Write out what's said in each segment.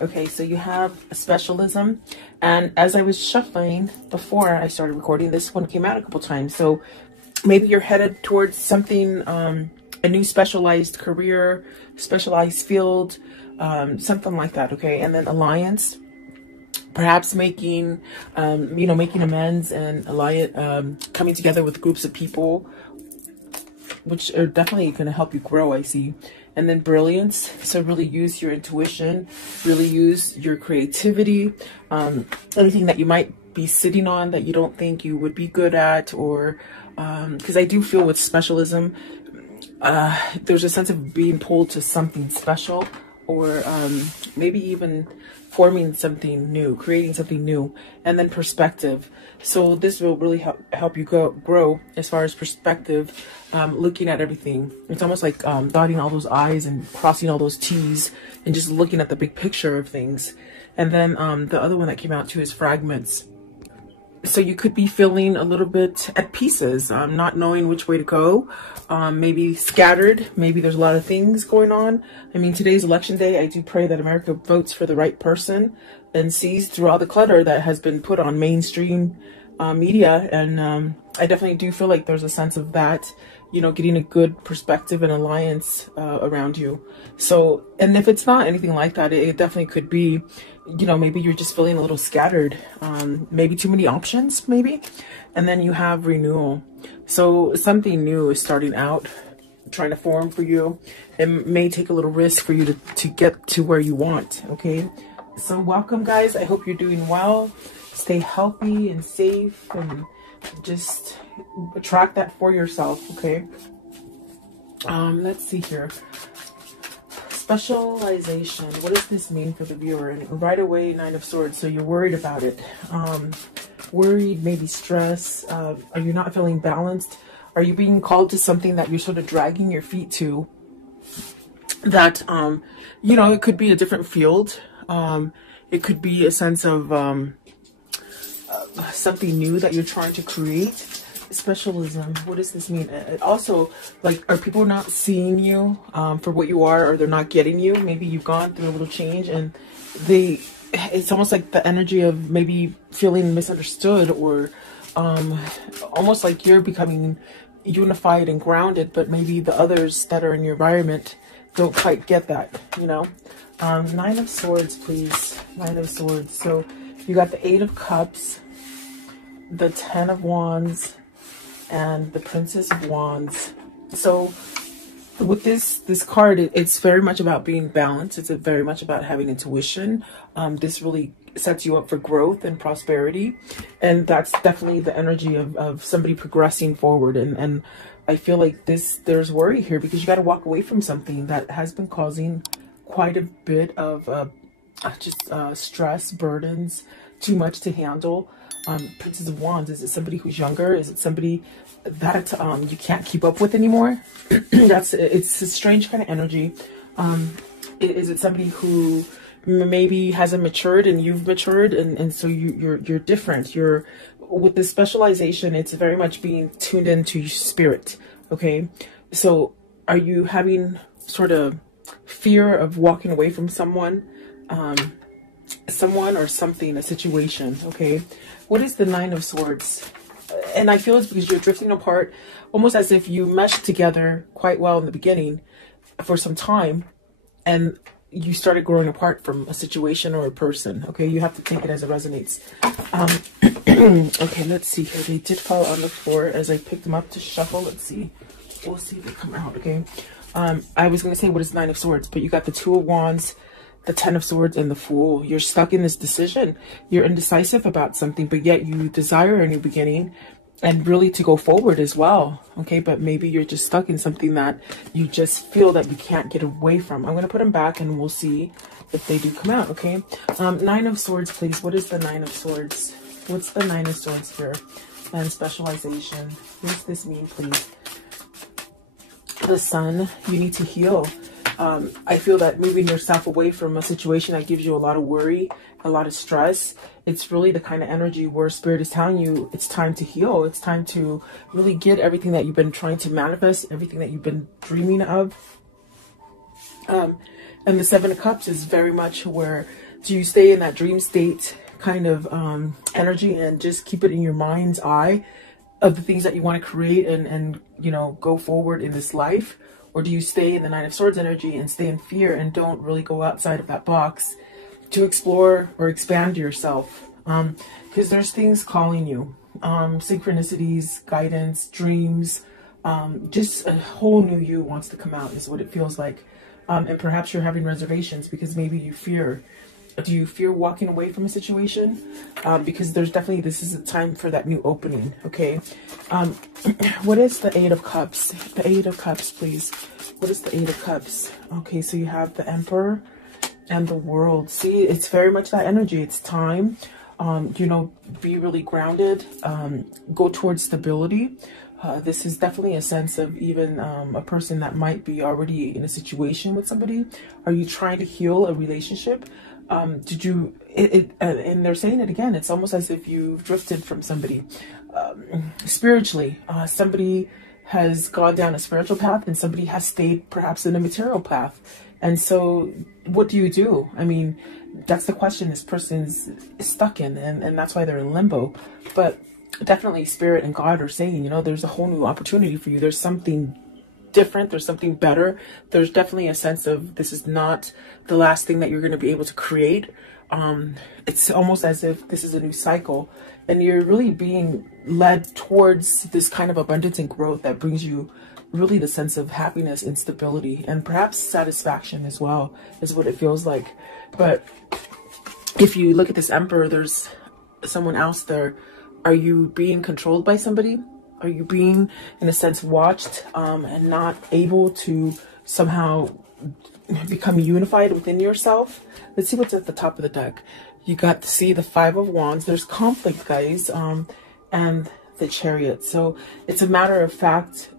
Okay, so you have a specialism, and as I was shuffling before I started recording, this one came out a couple times. So maybe you're headed towards something, a new specialized career, specialized field, something like that. Okay, and then alliance, perhaps making, making amends and coming together with groups of people, which are definitely going to help you grow, I see. And then brilliance, so really use your intuition, really use your creativity, anything that you might be sitting on that you don't think you would be good at, or because I do feel with specialism, there's a sense of being pulled to something special, or maybe even forming something new, creating something new. And then perspective, so this will really help you grow as far as perspective, looking at everything. It's almost like dotting all those I's and crossing all those T's and just looking at the big picture of things. And then the other one that came out too is fragments. So you could be feeling a little bit at pieces, not knowing which way to go, maybe scattered, maybe there's a lot of things going on. I mean, today's election day. I do pray that America votes for the right person and sees through all the clutter that has been put on mainstream media. And I definitely do feel like there's a sense of that, you know, getting a good perspective and alliance around you. So, and if it's not anything like that, it definitely could be, you know, maybe you're just feeling a little scattered, maybe too many options, maybe. And then you have renewal. So something new is starting out, trying to form for you. It may take a little risk for you to get to where you want, okay? So welcome, guys. I hope you're doing well. Stay healthy and safe, and just attract that for yourself, okay? Let's see here. Specialization. What does this mean for the viewer? And right away, Nine of Swords. So you're worried about it. Worried, maybe stress. Are you not feeling balanced? Are you being called to something that you're sort of dragging your feet to? That, you know, it could be a different field. It could be a sense of something new that you're trying to create. Specialism. What does this mean? Also, like, are people not seeing you for what you are, or they're not getting you? Maybe you've gone through a little change, and it's almost like the energy of maybe feeling misunderstood, or almost like you're becoming unified and grounded, but maybe the others that are in your environment don't quite get that, you know? Nine of Swords, please. Nine of Swords. So you got the Eight of Cups, the Ten of Wands, and the Princess of Wands. So with this card, it's very much about being balanced. It's very much about having intuition. This really sets you up for growth and prosperity, and that's definitely the energy of somebody progressing forward. And I feel like there's worry here, because you got to walk away from something that has been causing quite a bit of stress, burdens, too much to handle. Princess of Wands, is it somebody who's younger? Is it somebody that you can't keep up with anymore? It's a strange kind of energy. Is it somebody who maybe hasn't matured and you've matured, and so you're different? You're with this specialization, it's very much being tuned into your spirit, okay? So are you having sort of fear of walking away from someone or something, a situation, okay? What is the Nine of Swords? And I feel it's because you're drifting apart, almost as if you meshed together quite well in the beginning for some time, and you started growing apart from a situation or a person, okay? You have to take it as it resonates. Okay, let's see here. They did fall on the floor as I picked them up to shuffle. Let's see. We'll see if they come out, okay? I was going to say what is Nine of Swords, but you got the Two of Wands, the Ten of Swords, and the Fool. You're stuck in this decision. You're indecisive about something, but yet you desire a new beginning and really to go forward as well, okay? But maybe you're just stuck in something that you just feel that you can't get away from. I'm going to put them back and we'll see if they do come out, okay? Nine of Swords, please. What is the Nine of Swords? What's the Nine of Swords here? And specialization. What does this mean, please? The Sun. You need to heal. I feel that moving yourself away from a situation that gives you a lot of worry, a lot of stress, it's really the kind of energy where Spirit is telling you it's time to heal. It's time to really get everything that you've been trying to manifest, everything that you've been dreaming of. And the Seven of Cups is very much where Do you stay in that dream state kind of energy and just keep it in your mind's eye of the things that you want to create and you know, go forward in this life? Or do you stay in the Nine of Swords energy and stay in fear and don't really go outside of that box to explore or expand yourself? Because there's things calling you, synchronicities, guidance, dreams, just a whole new you wants to come out is what it feels like. And perhaps you're having reservations because maybe you fear. Do you fear walking away from a situation? Because there's definitely, this is a time for that new opening, okay? What is the Eight of Cups? The Eight of Cups, please. What is the Eight of Cups? Okay, so you have the Emperor and the World. See, it's very much that energy. It's time, you know, be really grounded, go towards stability. This is definitely a sense of even a person that might be already in a situation with somebody. Are you trying to heal a relationship? Did you, and they're saying it again, it's almost as if you've drifted from somebody. Spiritually, somebody has gone down a spiritual path and somebody has stayed perhaps in a material path. And so what do you do? I mean, that's the question this person's stuck in, and that's why they're in limbo. But definitely Spirit and God are saying, you know, there's a whole new opportunity for you. There's something different. There's something better. There's definitely a sense of this is not the last thing that you're going to be able to create. It's almost as if this is a new cycle and you're really being led towards this kind of abundance and growth that brings you really the sense of happiness and stability and perhaps satisfaction as well is what it feels like. But if you look at this Emperor, there's someone else there. Are you being controlled by somebody? Are you being, in a sense, watched and not able to somehow become unified within yourself? Let's see what's at the top of the deck. You got to see the Five of Wands. There's conflict, guys, and the Chariot. So it's a matter of fact,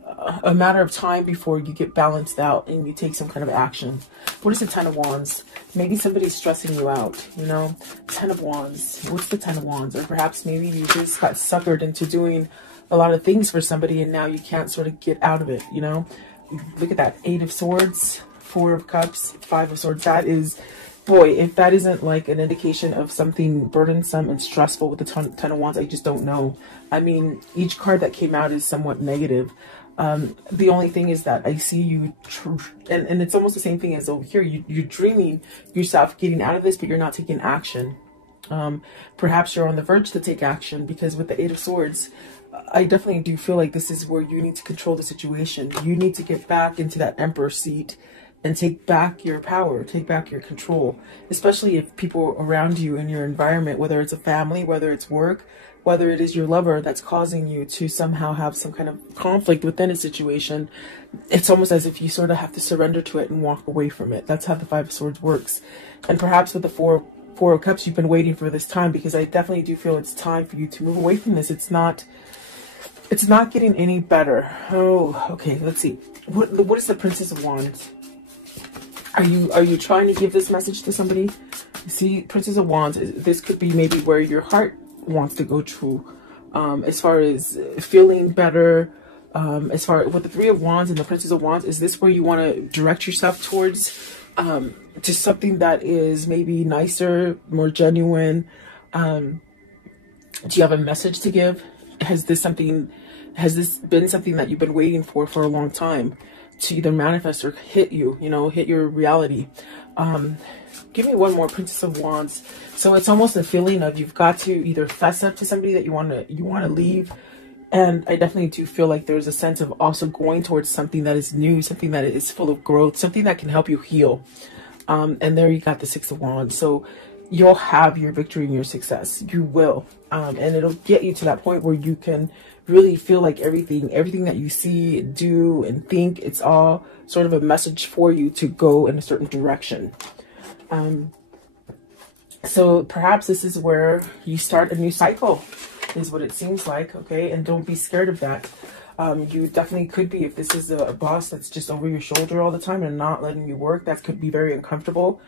a matter of time before you get balanced out and you take some kind of action. What is the Ten of Wands? Maybe somebody's stressing you out, you know? Ten of Wands. What's the Ten of Wands? Or perhaps maybe you just got suckered into doing a lot of things for somebody and now you can't sort of get out of it, you know? Look at that. Eight of Swords, Four of Cups, Five of Swords. That is, boy, if that isn't like an indication of something burdensome and stressful with the Ten of Wands, I just don't know. I mean, each card that came out is somewhat negative. The only thing is that I see you, and it's almost the same thing as over here. You're dreaming yourself getting out of this, but you're not taking action. Perhaps you're on the verge to take action because with the Eight of Swords, I definitely do feel like this is where you need to control the situation. You need to get back into that Emperor seat and take back your power, take back your control, especially if people around you in your environment, whether it's a family, whether it's work, whether it is your lover that's causing you to somehow have some kind of conflict within a situation. It's almost as if you sort of have to surrender to it and walk away from it. That's how the Five of Swords works. And perhaps with the Four of Cups, you've been waiting for this time, because I definitely do feel it's time for you to move away from this. It's not getting any better. Oh, okay, let's see. What is the Princess of Wands? Are you trying to give this message to somebody? See, Princess of Wands, this could be maybe where your heart wants to go to, as far as feeling better, as far with the Three of Wands and the Princess of Wands. Is this where you want to direct yourself towards, to something that is maybe nicer, more genuine? Do you have a message to give? Has this been something that you've been waiting for a long time to either manifest or hit you, hit your reality? Give me one more, Princess of Wands. So it's almost a feeling of you've got to either fess up to somebody that you want to leave. And I definitely do feel like there's a sense of also going towards something that is new, something that is full of growth, something that can help you heal. And there you got the Six of Wands. So you'll have your victory and your success. You will. And it'll get you to that point where you can really feel like everything that you see, do, and think, it's all sort of a message for you to go in a certain direction. So perhaps this is where you start a new cycle, is what it seems like, okay? And don't be scared of that. You definitely could be, if this is a boss that's just over your shoulder all the time and not letting you work, that could be very uncomfortable.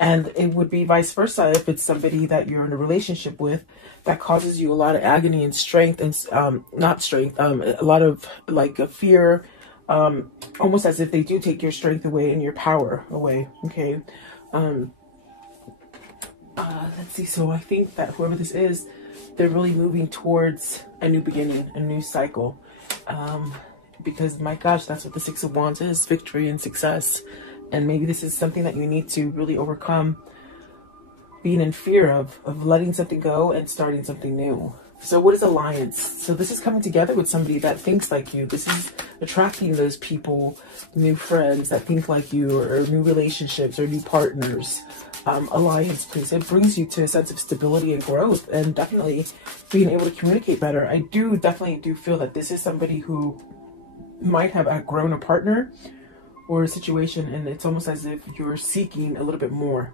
And it would be vice versa if it's somebody that you're in a relationship with that causes you a lot of agony and strength, and a lot of like a fear, almost as if they do take your strength away and your power away, okay? Let's see. So I think that whoever this is, they're really moving towards a new beginning, a new cycle. Because my gosh, that's what the Six of Wands is, victory and success. And maybe this is something that you need to really overcome, being in fear of letting something go and starting something new. So what is alliance? So this is coming together with somebody that thinks like you. This is attracting those people, new friends that think like you, or new relationships or new partners. Alliance, please. It brings you to a sense of stability and growth, and definitely being able to communicate better. I definitely do feel that this is somebody who might have outgrown a partner or a situation, and it's almost as if you're seeking a little bit more.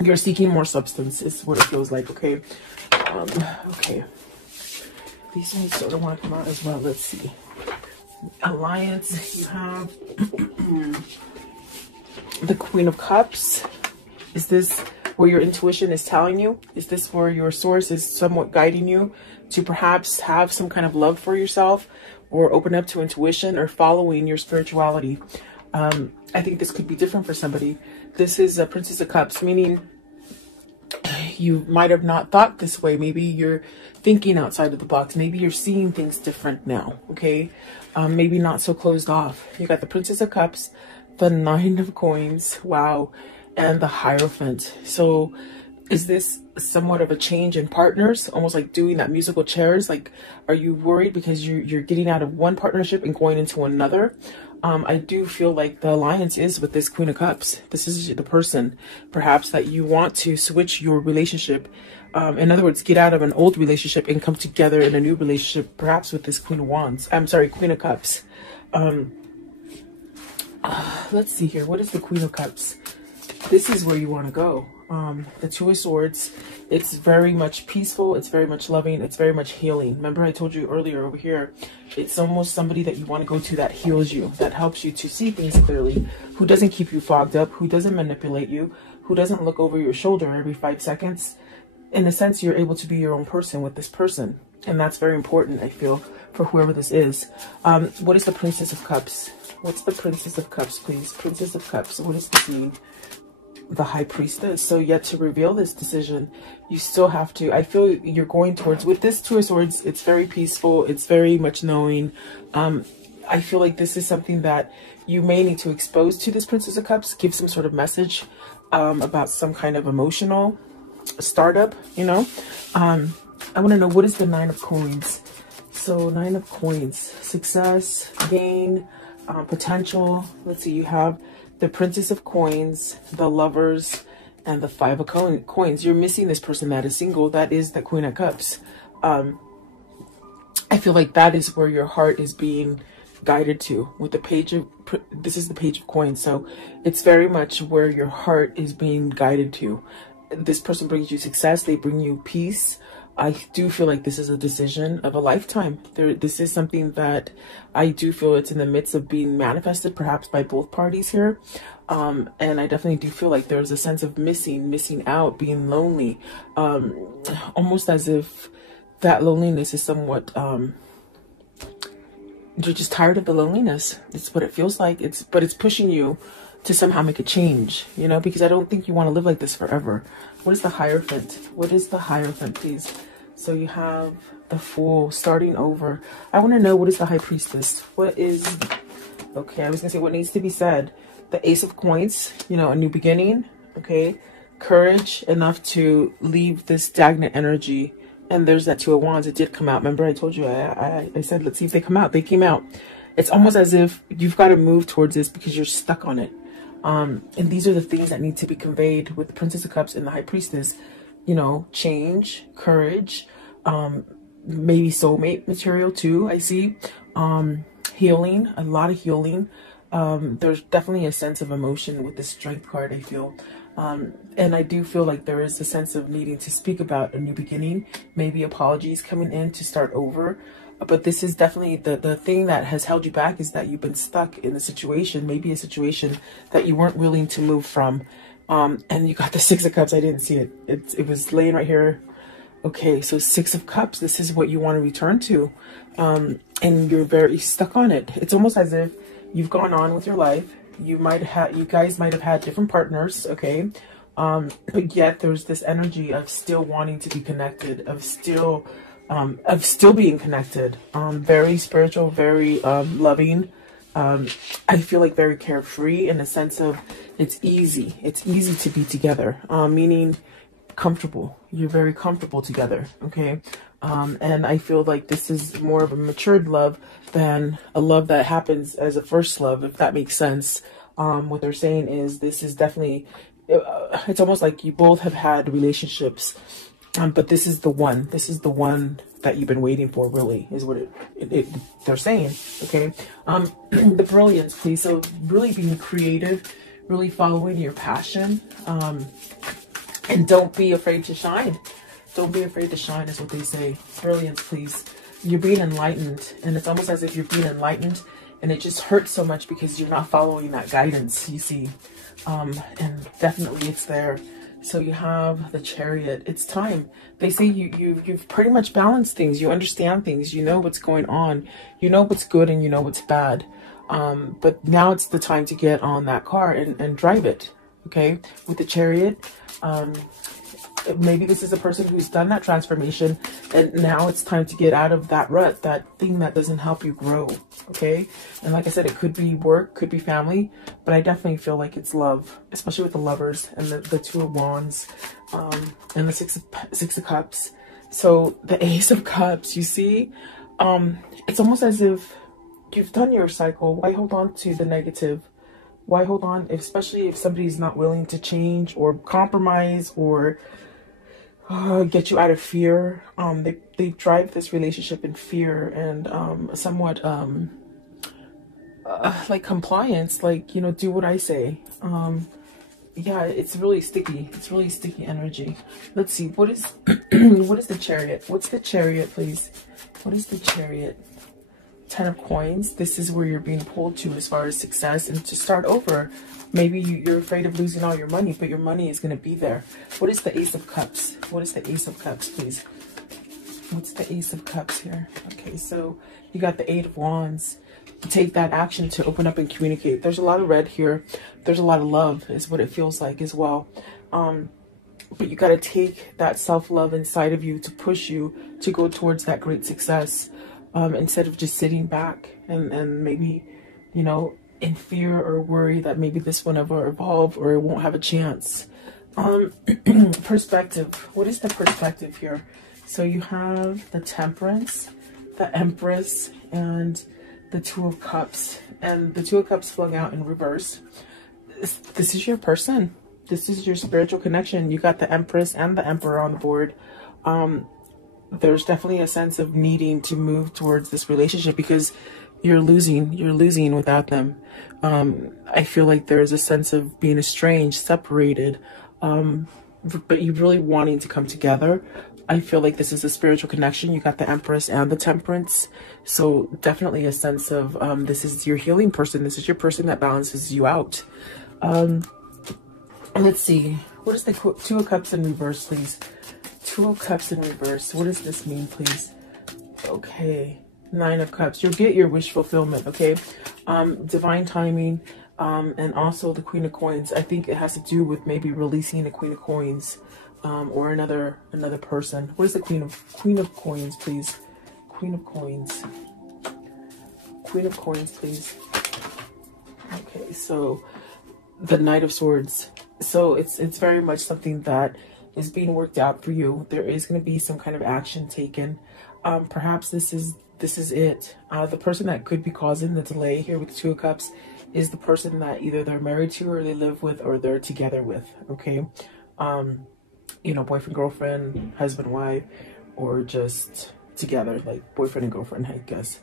You're seeking more substance is what it feels like. Okay. Okay. These ones sort of want to come out as well. Let's see. Alliance, you have the Queen of Cups. Is this where your intuition is telling you? Is this where your source is somewhat guiding you to perhaps have some kind of love for yourself, or open up to intuition, or following your spirituality? I think this could be different for somebody. This is a Princess of Cups, meaning you might have not thought this way. Maybe you're thinking outside of the box. Maybe you're seeing things different now, okay? Maybe not so closed off. You got the Princess of Cups, the Nine of Coins, wow, and the Hierophant. So is this somewhat of a change in partners, almost like doing that musical chairs? Like, are you worried because you're getting out of one partnership and going into another? I do feel like the alliance is with this Queen of Cups. This is the person, perhaps, that you want to switch your relationship. In other words, get out of an old relationship and come together in a new relationship, perhaps with this Queen of Wands. I'm sorry, Queen of Cups. Let's see here. What is the Queen of Cups? This is where you want to go. The Two of Swords, it's very much peaceful, it's very much loving, it's very much healing. Remember I told you earlier over here, it's almost somebody that you want to go to that heals you, that helps you to see things clearly, who doesn't keep you fogged up, who doesn't manipulate you, who doesn't look over your shoulder every 5 seconds. In a sense, you're able to be your own person with this person. And that's very important, I feel, for whoever this is. What is the Princess of Cups? What's the Princess of Cups, please? Princess of Cups, what does this mean? The High Priestess. So yet to reveal this decision, you still have to, I feel you're going towards, with this Two of Swords, it's very peaceful, it's very much knowing. I feel like this is something that you may need to expose to this Princess of Cups, give some sort of message about some kind of emotional startup, you know. I want to know, what is the Nine of Coins? So Nine of Coins, success, gain, potential. Let's see, you have the Princess of Coins, the Lovers, and the Five of Coins. You're missing this person that is single. That is the Queen of Cups. I feel like that is where your heart is being guided to. With the Page of, this is the Page of Coins. So it's very much where your heart is being guided to. This person brings you success. They bring you peace. I do feel like this is a decision of a lifetime. This is something that I do feel it's in the midst of being manifested, perhaps by both parties here. And I definitely do feel like there's a sense of missing out, being lonely. Almost as if that loneliness is somewhat, you're just tired of the loneliness. It's what it feels like. But it's pushing you to somehow make a change, you know, because I don't think you want to live like this forever. What is the Hierophant? What is the Hierophant, please? So you have the Fool, starting over. I want to know, what is the High Priestess? What is, okay, I was gonna say what needs to be said. The Ace of Coins, you know, a new beginning, okay? Courage enough to leave this stagnant energy. And there's that Two of Wands. It did come out. Remember I told you, I said, let's see if they come out. They came out. It's almost as if you've got to move towards this because you're stuck on it. And these are the things that need to be conveyed with the Princess of Cups and the High Priestess. You know, change, courage, maybe soulmate material too, I see. Healing, a lot of healing. There's definitely a sense of emotion with the Strength card, I feel. And I do feel like there is a sense of needing to speak about a new beginning, maybe apologies coming in to start over. But this is definitely the thing that has held you back, is that you've been stuck in a situation, maybe a situation that you weren't willing to move from. And you got the Six of Cups. I didn't see it. It was laying right here. Okay, so Six of Cups, this is what you want to return to. And you're very stuck on it. It's almost as if you've gone on with your life. You guys might have had different partners, okay? But yet there's this energy of still wanting to be connected, of still being connected. Very spiritual, very loving. I feel like very carefree in a sense of it's easy to be together, meaning comfortable. You're very comfortable together, okay? And I feel like this is more of a matured love than a love that happens as a first love, if that makes sense. What they're saying is this is definitely, it's almost like you both have had relationships, but this is the one that you've been waiting for, really, is what they're saying, okay? The brilliance, please. So really being creative, really following your passion, and don't be afraid to shine. Don't be afraid to shine is what they say. Brilliance, please. You're being enlightened, and it's almost as if you're being enlightened, and it just hurts so much because you're not following that guidance, you see. And definitely it's there. So you have the Chariot. It's time. They say you've pretty much balanced things. You understand things. You know what's going on. You know what's good and you know what's bad. But now it's the time to get on that car and drive it. Okay, with the Chariot. Maybe this is a person who's done that transformation, and now it's time to get out of that rut, that thing that doesn't help you grow. Okay, and like I said, it could be work, could be family, but I definitely feel like it's love, especially with the Lovers and the Two of Wands, and the Six of Cups. So the Ace of Cups, you see, it's almost as if you've done your cycle. Why hold on to the negative? Why hold on, especially if somebody's not willing to change or compromise or get you out of fear? They drive this relationship in fear and somewhat like compliance, like, you know, do what I say. Yeah, it's really sticky. It's really sticky energy. Let's see, what is what is the Chariot? What's the Chariot, please? What is the Chariot? 10 of Coins. This is where you're being pulled to as far as success and to start over. Maybe you're afraid of losing all your money, but your money is going to be there. What is the Ace of Cups? What is the Ace of Cups, please? What's the Ace of Cups here? Okay, so you got the Eight of Wands. Take that action to open up and communicate. There's a lot of red here. There's a lot of love is what it feels like as well. But you got to take that self-love inside of you to push you to go towards that great success. Instead of just sitting back and maybe, you know, in fear or worry that maybe this will never evolve or it won't have a chance. Perspective. What is the perspective here? So you have the Temperance, the Empress, and the Two of Cups. And the Two of Cups flung out in reverse. This is your person. This is your spiritual connection. You got the Empress and the Emperor on the board. There's definitely a sense of needing to move towards this relationship because you're losing without them. I feel like there's a sense of being estranged, separated, but you really wanting to come together. I feel like this is a spiritual connection. You got the Empress and the Temperance. So definitely a sense of, this is your healing person. This is your person that balances you out. Let's see. What is the Two of Cups in reverse, please? Two of Cups in reverse. What does this mean, please? Okay. Nine of Cups. You'll get your wish fulfillment, okay? Divine timing, and also the Queen of Coins. I think it has to do with maybe releasing the Queen of Coins, or another person. What is the Queen of Coins, please? Queen of Coins. Queen of Coins, please. Okay, so the Knight of Swords. So it's very much something that is being worked out for you. There is going to be some kind of action taken. Perhaps this is it. The person that could be causing the delay here with the Two of Cups is the person that either they're married to or they live with or they're together with. Okay, you know, boyfriend, girlfriend, husband, wife, or just together, like boyfriend and girlfriend, I guess.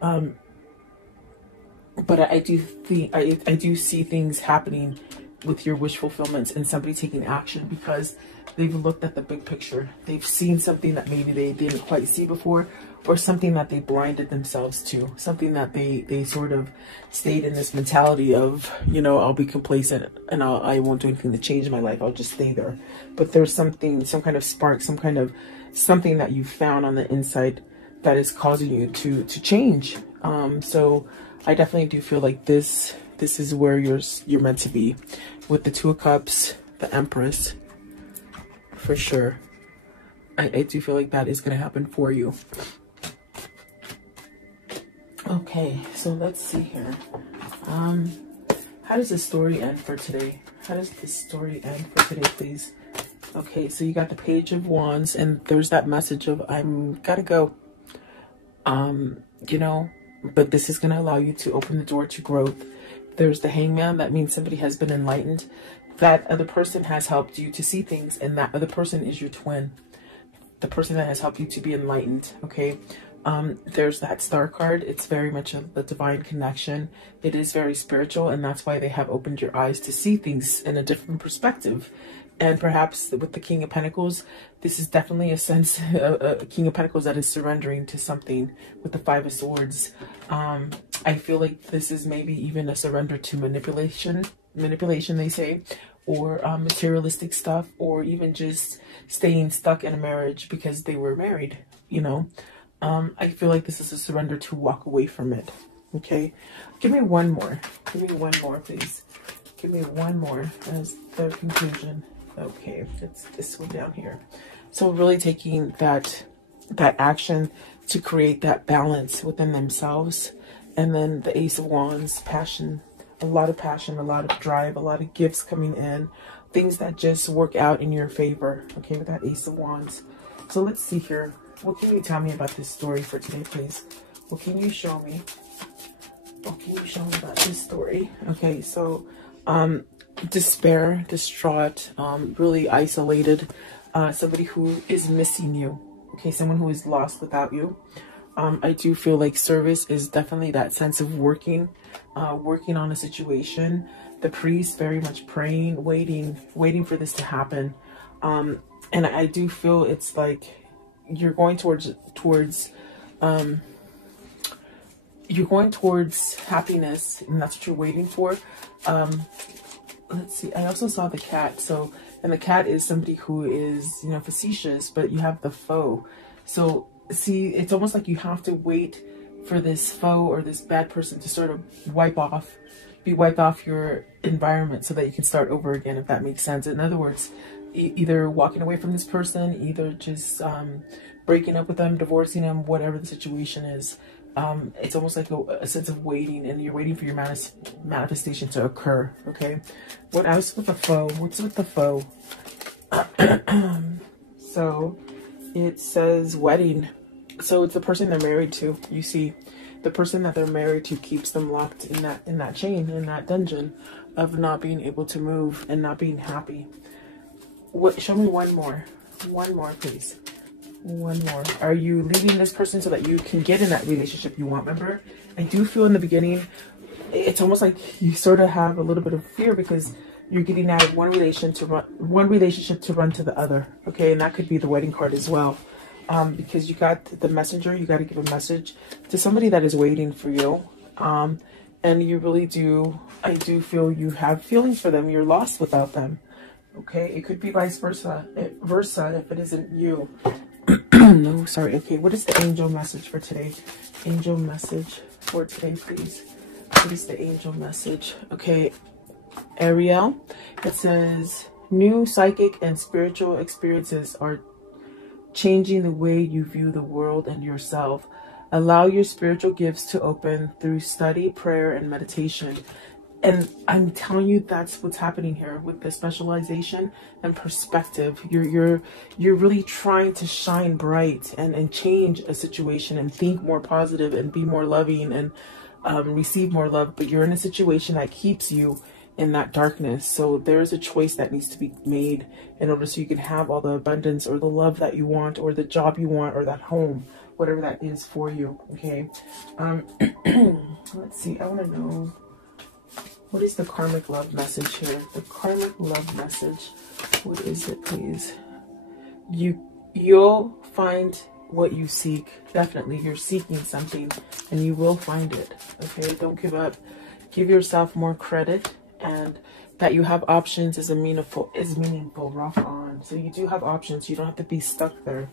But I do think I do see things happening with your wish fulfillments and somebody taking action because they've looked at the big picture. They've seen something that maybe they didn't quite see before, or something that they blinded themselves to, something that they sort of stayed in this mentality of, you know, I'll be complacent and I won't do anything to change my life. I'll just stay there. But there's something, some kind of spark, some kind of something that you found on the inside that is causing you to change. So I definitely do feel like this is where you're meant to be with the Two of Cups, the Empress, for sure. I do feel like that is going to happen for you. Okay, so let's see here. How does this story end for today? How does this story end for today, please? Okay, so you got the Page of Wands, and there's that message of I'm gotta go. You know, but this is going to allow you to open the door to growth. There's the Hangman. That means somebody has been enlightened. That other person has helped you to see things, and that other person is your twin. The person that has helped you to be enlightened, okay? There's that Star card. It's very much a divine connection. It is very spiritual, and that's why they have opened your eyes to see things in a different perspective. And perhaps with the King of Pentacles, this is definitely a sense, a King of Pentacles that is surrendering to something with the Five of Swords. I feel like this is maybe even a surrender to manipulation, they say, or materialistic stuff, or even just staying stuck in a marriage because they were married, you know. I feel like this is a surrender to walk away from it, okay? Give me one more. Give me one more, please. Give me one more as the conclusion. Okay, it's this one down here. So really taking that action to create that balance within themselves. And then the Ace of Wands, passion, a lot of drive, a lot of gifts coming in, things that just work out in your favor, okay, with that Ace of Wands. So let's see here. What can you tell me about this story for today, please? What can you show me? What can you show me about this story? Okay, so despair, distraught, really isolated, somebody who is missing you, okay, someone who is lost without you. I do feel like service is definitely that sense of working on a situation. The priest very much praying, waiting for this to happen. And I do feel it's like you're going towards happiness, and that's what you're waiting for. Let's see, I also saw the cat. So, and the cat is somebody who is, you know, facetious, but you have the foe. So see, it's almost like you have to wait for this foe or this bad person to sort of be wiped off your environment so that you can start over again, if that makes sense. In other words, either walking away from this person, either just breaking up with them, divorcing them, whatever the situation is. It's almost like a sense of waiting, and you're waiting for your manifestation to occur, okay? What else with the foe? What's with the foe? So it says wedding. So it's the person they're married to. You see, the person that they're married to keeps them locked in that chain, in that dungeon of not being able to move and not being happy. What? Show me one more, please. One more. Are you leaving this person so that you can get in that relationship you want? Remember, I do feel in the beginning, it's almost like you sort of have a little bit of fear because you're getting out of one relationship to run to the other. Okay, and that could be the wedding card as well. Because you got the messenger, you got to give a message to somebody that is waiting for you. And you really do, I do feel you have feelings for them. You're lost without them. Okay, it could be vice versa if it isn't you. No, sorry. Okay, what is the angel message for today? Angel message for today, please. What is the angel message? Okay, Ariel, it says, new psychic and spiritual experiences are changing the way you view the world and yourself. Allow your spiritual gifts to open through study, prayer, and meditation. And I'm telling you, that's what's happening here with the specialization and perspective. You're really trying to shine bright and change a situation and think more positive and be more loving and receive more love. But you're in a situation that keeps you in that darkness. So there's a choice that needs to be made in order so you can have all the abundance or the love that you want, or the job you want, or that home, whatever that is for you. Okay. Let's see. I want to know, what is the karmic love message here? The karmic love message. What is it, please? You'll find what you seek. Definitely, you're seeking something, and you will find it. Okay, don't give up. Give yourself more credit, and that you have options is meaningful. Rough on. So you do have options. You don't have to be stuck there.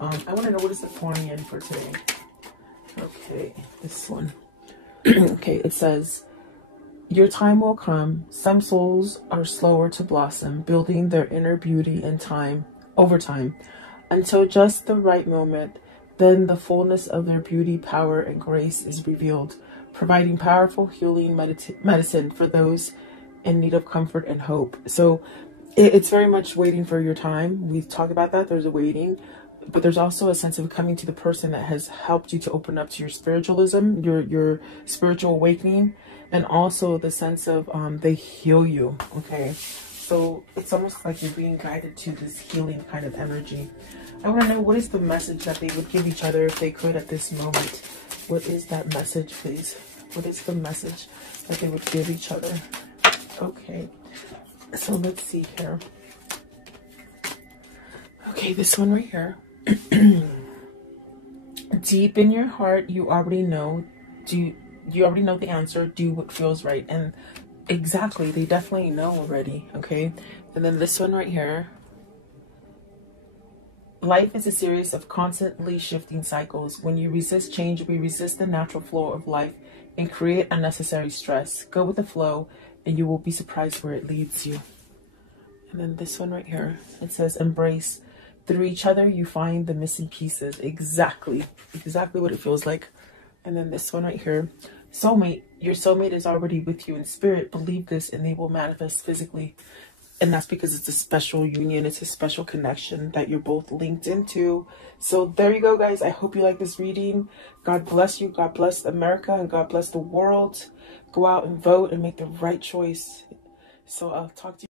I want to know, what is the Quanian for today? Okay, this one. Okay, it says, Your time will come. Some souls are slower to blossom, building their inner beauty in time, over time, until just the right moment. Then the fullness of their beauty, power, and grace is revealed, providing powerful healing medicine for those in need of comfort and hope. So it's very much waiting for your time. We talk about that. There's a waiting, but there's also a sense of coming to the person that has helped you to open up to your spiritualism, your spiritual awakening, and also the sense of they heal you. Okay, so it's almost like you're being guided to this healing kind of energy. I want to know, what is the message that they would give each other if they could at this moment? What is that message, please? What is the message that they would give each other? Okay, so let's see here. Okay, this one right here. Deep in your heart, you already know. You already know the answer. Do what feels right. And exactly, they definitely know already. Okay, and then this one right here. Life is a series of constantly shifting cycles. When you resist change, we resist the natural flow of life and create unnecessary stress. Go with the flow and you will be surprised where it leads you. And then this one right here, it says embrace. Through each other, you find the missing pieces. Exactly what it feels like. And then this one right here, soulmate. Your soulmate is already with you in spirit. Believe this and they will manifest physically. And that's because it's a special union. It's a special connection that you're both linked into. So there you go, guys. I hope you like this reading. God bless you. God bless America and God bless the world. Go out and vote and make the right choice. So I'll talk to you.